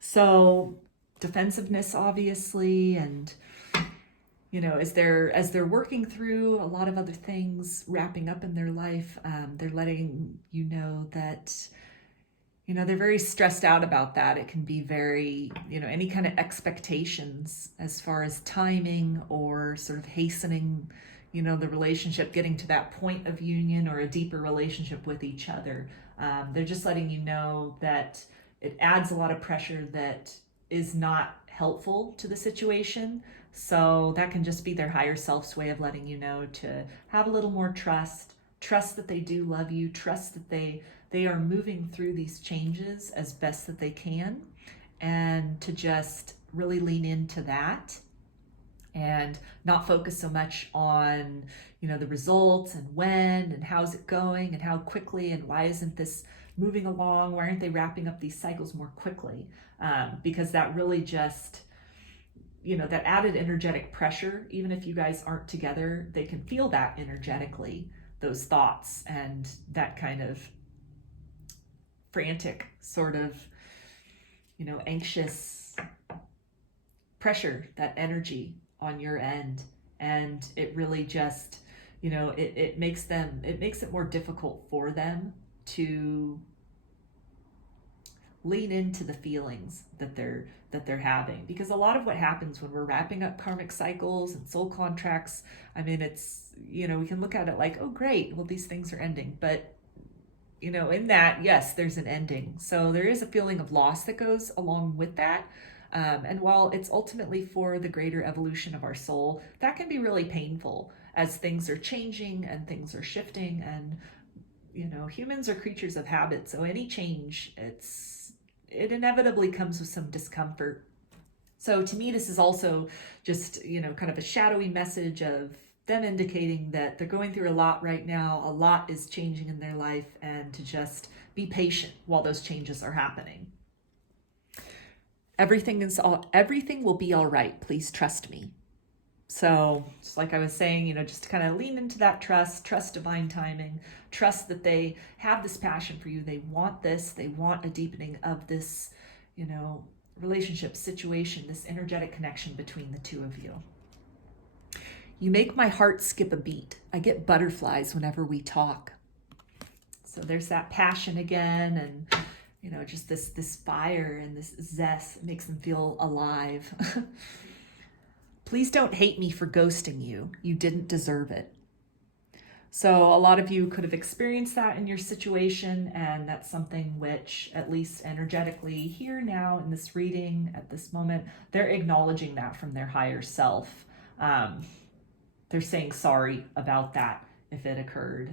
So defensiveness, obviously, and as they're working through a lot of other things wrapping up in their life, they're letting you know that they're very stressed out about that. It can be very any kind of expectations as far as timing or sort of hastening the relationship getting to that point of union or a deeper relationship with each other. They're just letting you know that it adds a lot of pressure that is not helpful to the situation. So that can just be their higher self's way of letting you know to have a little more trust that they do love you, trust that they are moving through these changes as best that they can, and to just really lean into that and not focus so much on the results and when and how's it going and how quickly and why isn't this moving along, why aren't they wrapping up these cycles more quickly, because that really just that added energetic pressure, even if you guys aren't together, they can feel that energetically, those thoughts and that kind of frantic sort of anxious pressure, that energy on your end. And it really just it makes it more difficult for them to lean into the feelings that they're having, because a lot of what happens when we're wrapping up karmic cycles and soul contracts, I mean, it's we can look at it like, oh great, well these things are ending, but in that, yes, there's an ending, so there is a feeling of loss that goes along with that, and while it's ultimately for the greater evolution of our soul, that can be really painful as things are changing and things are shifting, and humans are creatures of habit, so any change, it inevitably comes with some discomfort. So to me, this is also just, kind of a shadowy message of them indicating that they're going through a lot right now. A lot is changing in their life, and to just be patient while those changes are happening. Everything will be all right. Please trust me. So just like I was saying, just to kind of lean into that trust divine timing, trust that they have this passion for you. They want this, they want a deepening of this, relationship, situation, this energetic connection between the two of you. You make my heart skip a beat. I get butterflies whenever we talk. So there's that passion again, and just this fire and this zest. It makes them feel alive. Please don't hate me for ghosting you. You didn't deserve it. So a lot of you could have experienced that in your situation, and that's something which, at least energetically here now in this reading at this moment, they're acknowledging that from their higher self. They're saying sorry about that if it occurred.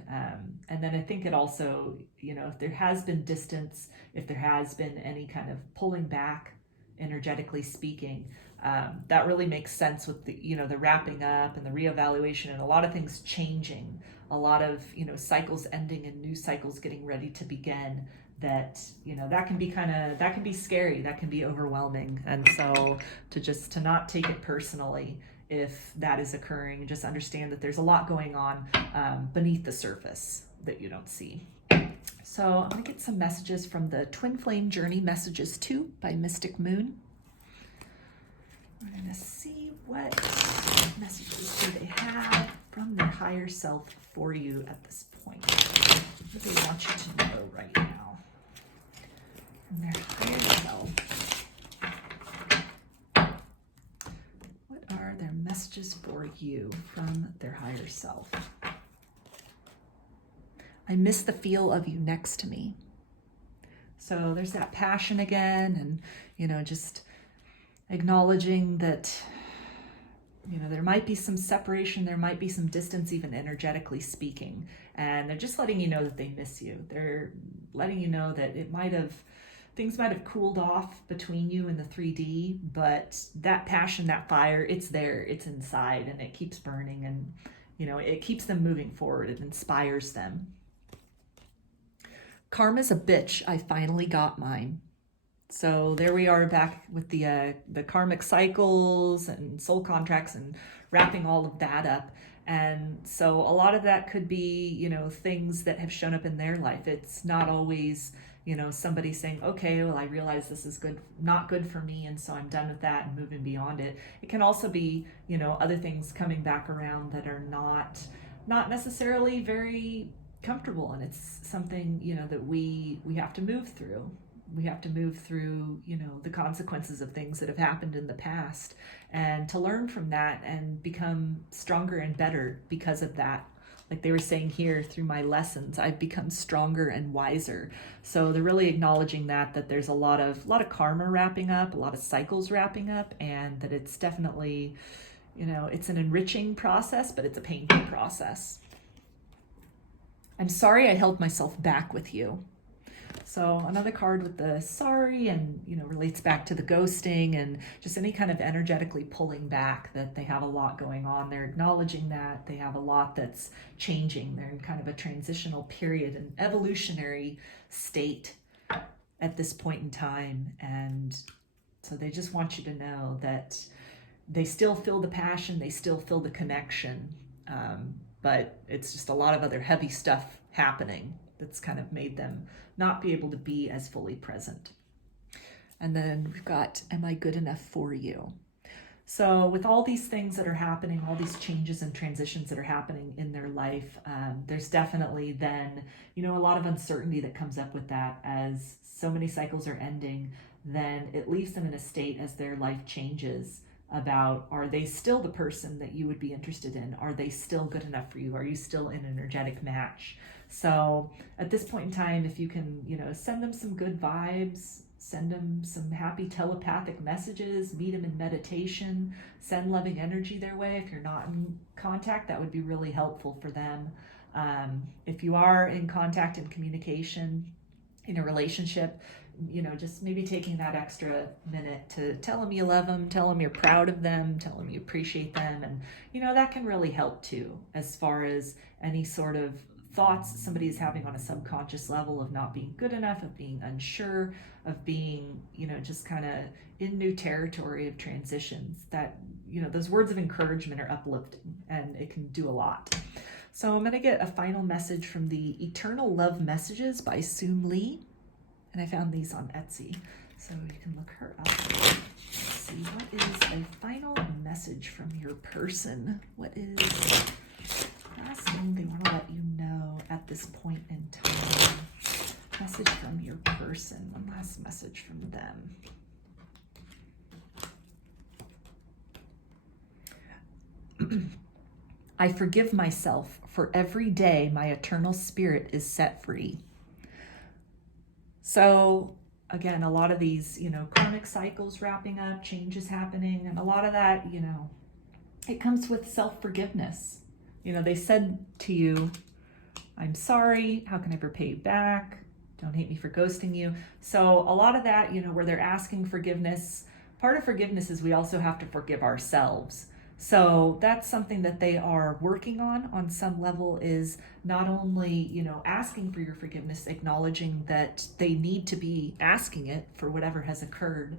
And then I think it also, if there has been distance, if there has been any kind of pulling back, energetically speaking, that really makes sense with the wrapping up and the reevaluation and a lot of things changing, a lot of, cycles ending and new cycles getting ready to begin. That, that can be scary, that can be overwhelming. And so to not take it personally if that is occurring, just understand that there's a lot going on beneath the surface that you don't see. So I'm going to get some messages from the Twin Flame Journey Messages 2 by Mystic Moon. We're going to see what messages do they have from their higher self for you at this point. What do they want you to know right now from their higher self? What are their messages for you from their higher self? I miss the feel of you next to me. So there's that passion again, and, just acknowledging that, there might be some separation, there might be some distance, even energetically speaking. And they're just letting you know that they miss you. They're letting you know that things might have cooled off between you in the 3D, but that passion, that fire, it's there, it's inside, and it keeps burning, and, it keeps them moving forward. It inspires them. Karma's a bitch. I finally got mine. So there we are back with the karmic cycles and soul contracts and wrapping all of that up. And so a lot of that could be, things that have shown up in their life. It's not always, somebody saying, okay, well, I realize this is not good for me, and so I'm done with that and moving beyond it. It can also be, other things coming back around that are not necessarily very comfortable, and it's something, that we have to move through. We have to move through, the consequences of things that have happened in the past, and to learn from that and become stronger and better because of that. Like they were saying here, through my lessons, I've become stronger and wiser. So they're really acknowledging that there's a lot of karma wrapping up, a lot of cycles wrapping up, and that it's definitely, it's an enriching process, but it's a painful process. I'm sorry I held myself back with you. So another card with the sorry, and relates back to the ghosting and just any kind of energetically pulling back, that they have a lot going on. They're acknowledging that they have a lot that's changing. They're in kind of a transitional period, an evolutionary state at this point in time. And so they just want you to know that they still feel the passion, they still feel the connection, but it's just a lot of other heavy stuff happening that's kind of made them not be able to be as fully present. And then we've got, am I good enough for you? So with all these things that are happening, all these changes and transitions that are happening in their life, there's definitely then, a lot of uncertainty that comes up with that. As so many cycles are ending, then it leaves them in a state as their life changes about, are they still the person that you would be interested in? Are they still good enough for you? Are you still an energetic match? So at this point in time, if you can, send them some good vibes, send them some happy telepathic messages, meet them in meditation, send loving energy their way. If you're not in contact, that would be really helpful for them. If you are in contact and communication in a relationship, just maybe taking that extra minute to tell them you love them, tell them you're proud of them, tell them you appreciate them. And, that can really help too, as far as any sort of thoughts somebody is having on a subconscious level of not being good enough, of being unsure, of being, just kind of in new territory of transitions. That, those words of encouragement are uplifting, and it can do a lot. So I'm going to get a final message from the Eternal Love Messages by Soulmates. And I found these on Etsy, so you can look her up. Let's see, what is a final message from your person? What is the last thing they want to let you know at this point in time? Message from your person, one last message from them. I forgive myself for every day my eternal spirit is set free. So again, a lot of these, karmic cycles wrapping up, changes happening, and a lot of that, it comes with self-forgiveness. They said to you, I'm sorry, how can I ever pay you back? Don't hate me for ghosting you. So a lot of that, where they're asking forgiveness, part of forgiveness is we also have to forgive ourselves. So that's something that they are working on some level, is not only, asking for your forgiveness, acknowledging that they need to be asking it for whatever has occurred.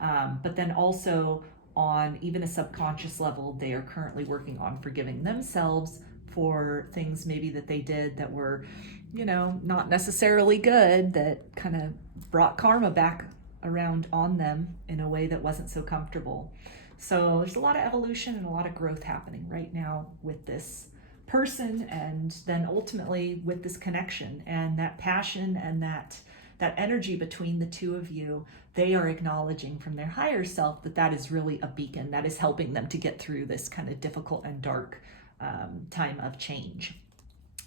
But then also on even a subconscious level, they are currently working on forgiving themselves for things maybe that they did that were, not necessarily good, that kind of brought karma back around on them in a way that wasn't so comfortable. So there's a lot of evolution and a lot of growth happening right now with this person, and then ultimately with this connection and that passion and that energy between the two of you. They are acknowledging from their higher self that is really a beacon that is helping them to get through this kind of difficult and dark time of change.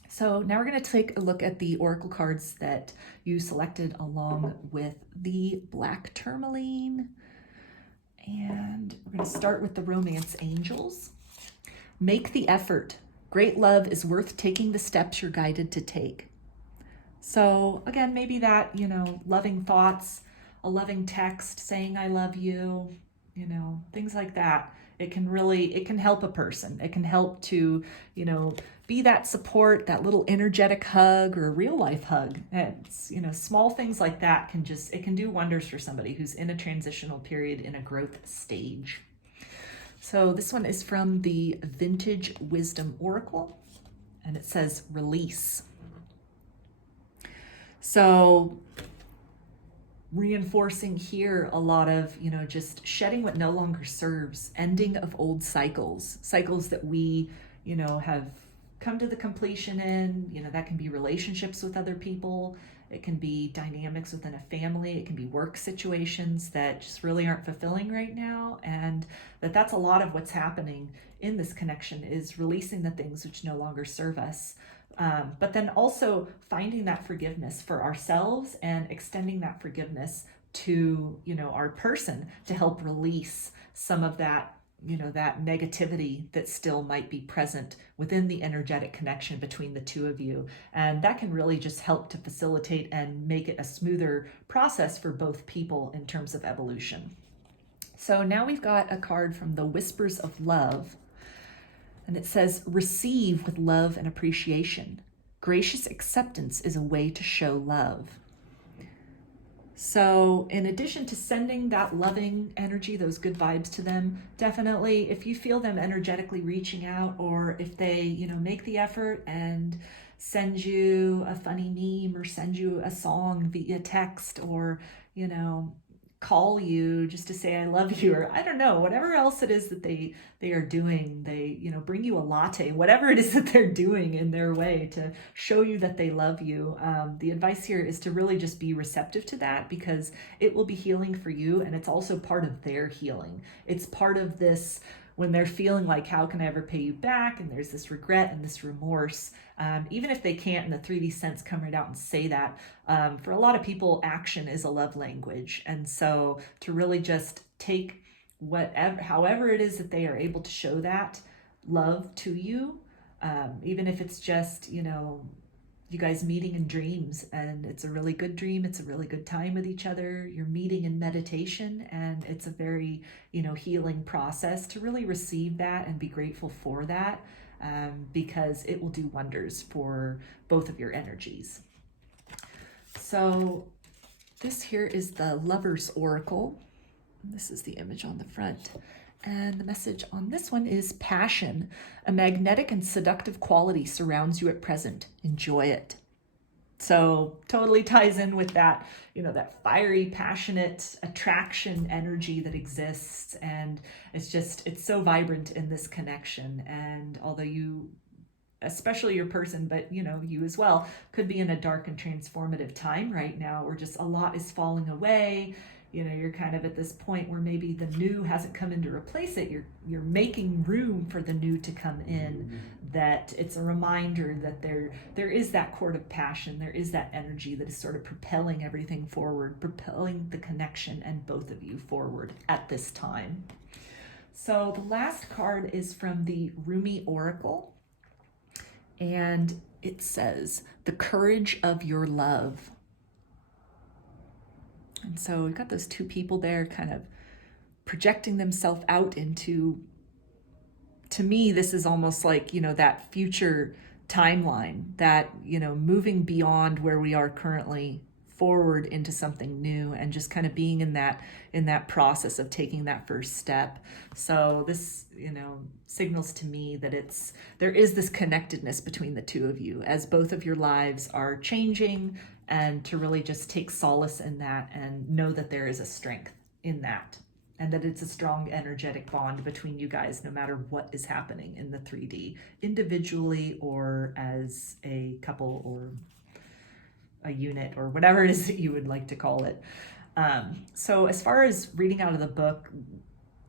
So now we're going to take a look at the oracle cards that you selected along with the black tourmaline. And we're going to start with the romance angels. Make the effort. Great love is worth taking the steps you're guided to take. So again, maybe that, loving thoughts, a loving text, saying I love you, things like that. It can help a person. It can help to, be that support, that little energetic hug or a real life hug. It's, small things like that it can do wonders for somebody who's in a transitional period, in a growth stage. So this one is from the Vintage Wisdom Oracle, and it says release. So reinforcing here a lot of, just shedding what no longer serves, ending of old cycles that we, have come to the completion in, that can be relationships with other people. It can be dynamics within a family. It can be work situations that just really aren't fulfilling right now. And that's a lot of what's happening in this connection, is releasing the things which no longer serve us. But then also finding that forgiveness for ourselves and extending that forgiveness to, our person to help release some of that, that negativity that still might be present within the energetic connection between the two of you. And that can really just help to facilitate and make it a smoother process for both people in terms of evolution. So now we've got a card from the Whispers of Love. And it says, receive with love and appreciation. Gracious acceptance is a way to show love. So in addition to sending that loving energy, those good vibes to them, definitely if you feel them energetically reaching out, or if they, make the effort and send you a funny meme or send you a song via text, or, call you just to say I love you, or I don't know, whatever else it is that they are doing, they bring you a latte, whatever it is that they're doing in their way to show you that they love you. The advice here is to really just be receptive to that, because it will be healing for you, and it's also part of their healing. It's part of this when they're feeling like, how can I ever pay you back? And there's this regret and this remorse. Even if they can't in the 3D sense come right out and say that, for a lot of people, action is a love language. And so to really just take however it is that they are able to show that love to you, even if it's just, you guys meeting in dreams, and it's a really good dream. It's a really good time with each other. You're meeting in meditation, and it's a very, healing process to really receive that and be grateful for that, because it will do wonders for both of your energies. So this here is the Lover's Oracle. This is the image on the front. And the message on this one is passion. A magnetic and seductive quality surrounds you at present. Enjoy it. So totally ties in with that, that fiery, passionate attraction energy that exists. And it's so vibrant in this connection. And although you, especially your person, but you as well, could be in a dark and transformative time right now, where just a lot is falling away. You're kind of at this point where maybe the new hasn't come in to replace it. You're making room for the new to come in. That it's a reminder that there is that cord of passion. There is that energy that is sort of propelling everything forward, propelling the connection and both of you forward at this time. So the last card is from the Rune Oracle, and it says, "The courage of your love." And so we've got those two people there kind of projecting themselves out into, to me, this is almost like, that future timeline, that, moving beyond where we are currently forward into something new, and just kind of being in that process of taking that first step. So this, signals to me that there is this connectedness between the two of you as both of your lives are changing, and to really just take solace in that and know that there is a strength in that, and that it's a strong energetic bond between you guys, no matter what is happening in the 3D, individually or as a couple or a unit or whatever it is that you would like to call it. So as far as reading out of the book,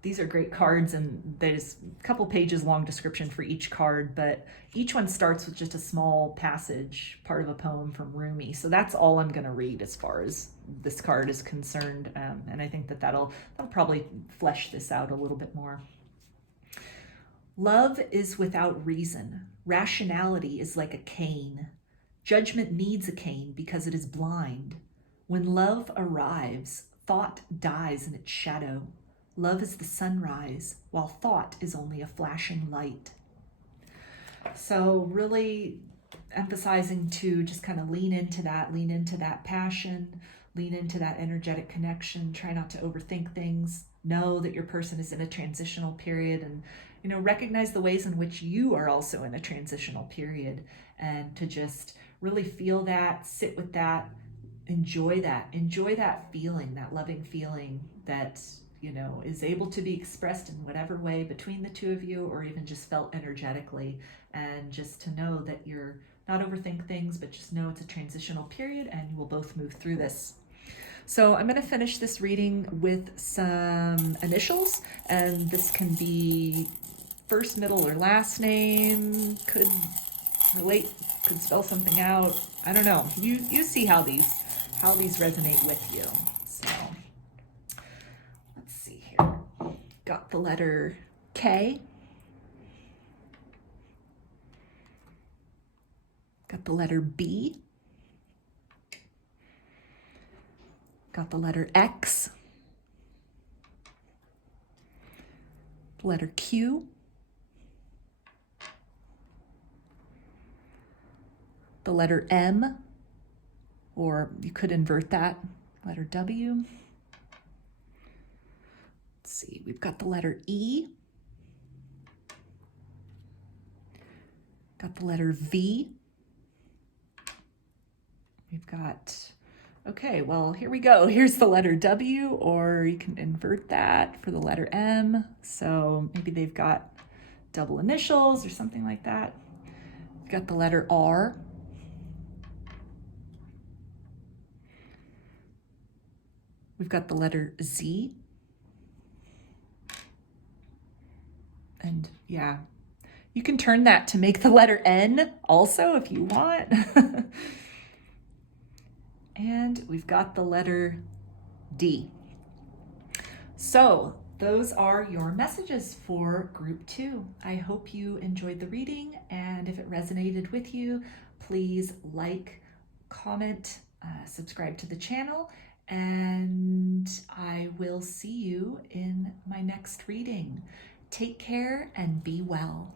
these are great cards, and there's a couple pages long description for each card, but each one starts with just a small passage, part of a poem from Rumi. So that's all I'm going to read as far as this card is concerned, and I think that'll probably flesh this out a little bit more. Love is without reason. Rationality is like a cane. Judgment needs a cane because it is blind. When love arrives, thought dies in its shadow. Love is the sunrise, while thought is only a flashing light. So really emphasizing to just kind of lean into that passion, lean into that energetic connection, try not to overthink things, know that your person is in a transitional period, and recognize the ways in which you are also in a transitional period, and to just really feel that, sit with that, enjoy that feeling, that loving feeling that is able to be expressed in whatever way between the two of you, or even just felt energetically, and just to know that you're not overthink things, but just know it's a transitional period and you will both move through this. So I'm going to finish this reading with some initials, and this can be first, middle, or last name, could relate, could spell something out. I don't know. You see how these resonate with you. So let's see here. Got the letter K. Got the letter B. Got the letter X. The letter Q. The letter M, or you could invert that, letter W. Let's see, we've got the letter E. Got the letter V. We've got, okay, well, here we go. Here's the letter W, or you can invert that for the letter M. So maybe they've got double initials or something like that. We've got the letter R. We've got the letter Z. And yeah, you can turn that to make the letter N also if you want. And we've got the letter D. So those are your messages for group 2. I hope you enjoyed the reading, and if it resonated with you, please like, comment, subscribe to the channel, and I will see you in my next reading. Take care and be well.